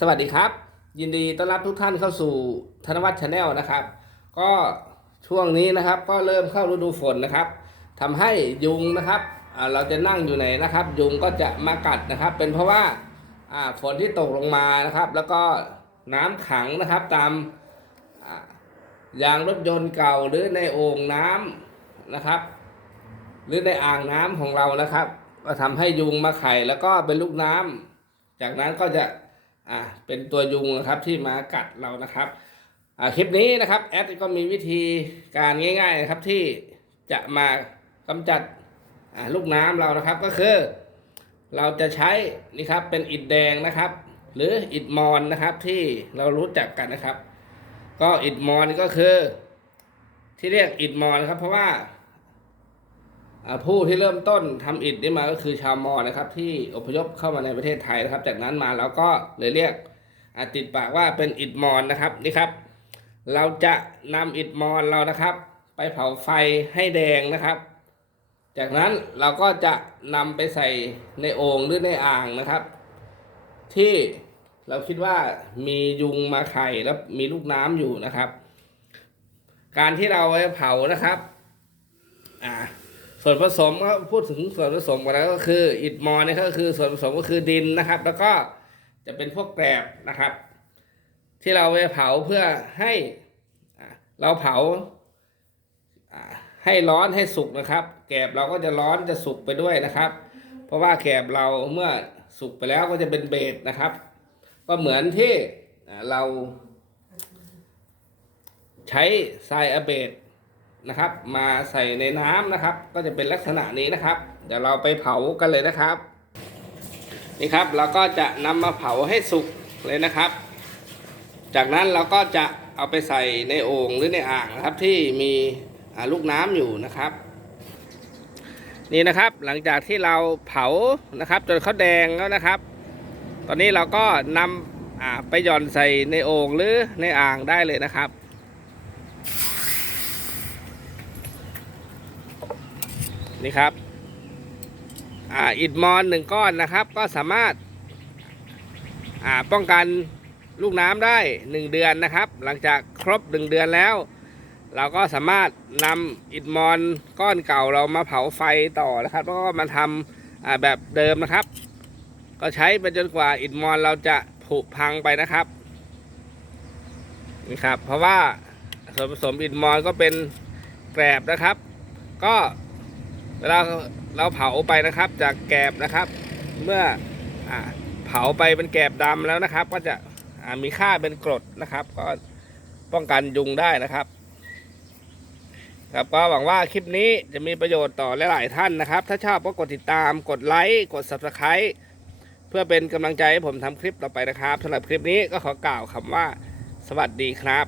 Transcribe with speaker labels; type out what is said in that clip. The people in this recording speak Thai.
Speaker 1: สวัสดีครับ ยินดีต้อนรับทุกท่านเข้าสู่ธนวัฒน์ชาแนลนะครับ ก็ช่วงนี้นะครับก็เริ่มเข้าฤดูฝนนะครับทำให้ยุงนะครับเราจะนั่งอยู่ไหนนะครับ ยุงก็จะมากัดนะครับ เป็นเพราะว่าฝนที่ตกลงมานะครับ แล้วก็น้ำขังนะครับตามยางรถยนต์เก่าหรือในโอ่งน้ำนะครับ หรือในอ่างน้ำของเรานะครับ ก็ทำให้ยุงมาไข่แล้วก็เป็นลูกน้ำจากนั้นก็จะ อ่าเป็นตัวยุงนะครับที่มากัดเรานะครับอ่าคลิปนี้นะครับแอดก็มีวิธีการง่ายๆนะครับที่จะมากำจัดอ่าลูกน้ำเรานะครับก็คือ เราจะใช้นี่ครับเป็นอิฐแดงนะครับ หรืออิฐมอนนะครับที่เรารู้จักกันนะครับ ก็อิฐมอนก็คือ ที่เรียกอิฐมอนครับเพราะว่า ผู้ที่เริ่มต้นทำอิฐนี่มาก็คือชาวมอญนะครับ ที่อพยพเข้ามาในประเทศไทยนะครับ จากนั้นมาเราก็เลยเรียกติดปากว่าเป็นอิฐมอญนะครับนี่ครับ เราจะนำอิฐมอญเรานะครับ ไปเผาไฟให้แดงนะครับ จากนั้นเราก็จะนำไปใส่ในโอ่งหรือในอ่างนะครับ ที่เราคิดว่ามียุงมาไข่แล้วมีลูกน้ำอยู่นะครับ การที่เราไปเผานะครับ อ่า ส่วนผสมก็พูดถึงส่วนผสมกันแล้วก็คืออิฐมอนเนี่ยก็คือส่วนผสมก็คือดินนะครับ แล้วก็จะเป็นพวกแกลบนะครับ ที่เราไปเผาเพื่อให้เราเผาให้ร้อนให้สุกนะครับ แกลบเราก็จะร้อนจะสุกไปด้วยนะครับ เพราะว่าแกลบเราเมื่อสุกไปแล้วก็จะเป็นเบสนะครับ ก็เหมือนที่เราใช้ทรายอเบด นะครับ มาใส่ในน้ำนะครับ ก็จะเป็นลักษณะนี้นะครับ เดี๋ยวเราไปเผากันเลยนะครับ นี่ครับเราก็จะนำมาเผาให้สุกเลยนะครับ จากนั้นเราก็จะเอาไปใส่ในโอ่งหรือในอ่างนะครับที่มีลูกน้ำอยู่นะครับ นี่นะครับหลังจากที่เราเผานะครับ จนเขาแดงแล้วนะครับ ตอนนี้เราก็นำอ่าไปหย่อนใส่ในโอ่งหรือในอ่างได้เลยนะครับ นี่ครับอ่าอิฐมอนหนึ่งก้อนนะครับ ก็สามารถอ่าป้องกันลูกน้ำได้หนึ่งเดือนนะครับ หลังจากครบหนึ่งเดือนแล้ว เราก็สามารถนำอิฐมอนก้อนเก่าเรามาเผาไฟต่อนะครับ แล้วก็มาทำอ่าแบบเดิมนะครับ ก็ใช้ไปจนกว่าอิฐมอนเราจะผุพังไปนะครับนี่ครับเพราะว่าส่วนผสมอิฐมอนก็เป็นแกลบนะครับ ก็ เวลาเราเผาไปนะครับ จากแกบนะครับ เมื่ออเผาไปเป็นแกบดำแล้วนะครับ ก็จะมีค่าเป็นกรดนะครับ ก็ป้องกันยุงได้นะครับครับก็หวังว่าคลิปนี้จะมีประโยชน์ต่อหลายๆท่านนะครับ ถ้าชอบก็กดติดตามกดไลค์กด subscribe เพื่อเป็นกำลังใจให้ผมทำคลิปต่อไปนะครับสำหรับคลิปนี้ก็ขอกล่าวคำว่า สวัสดีครับ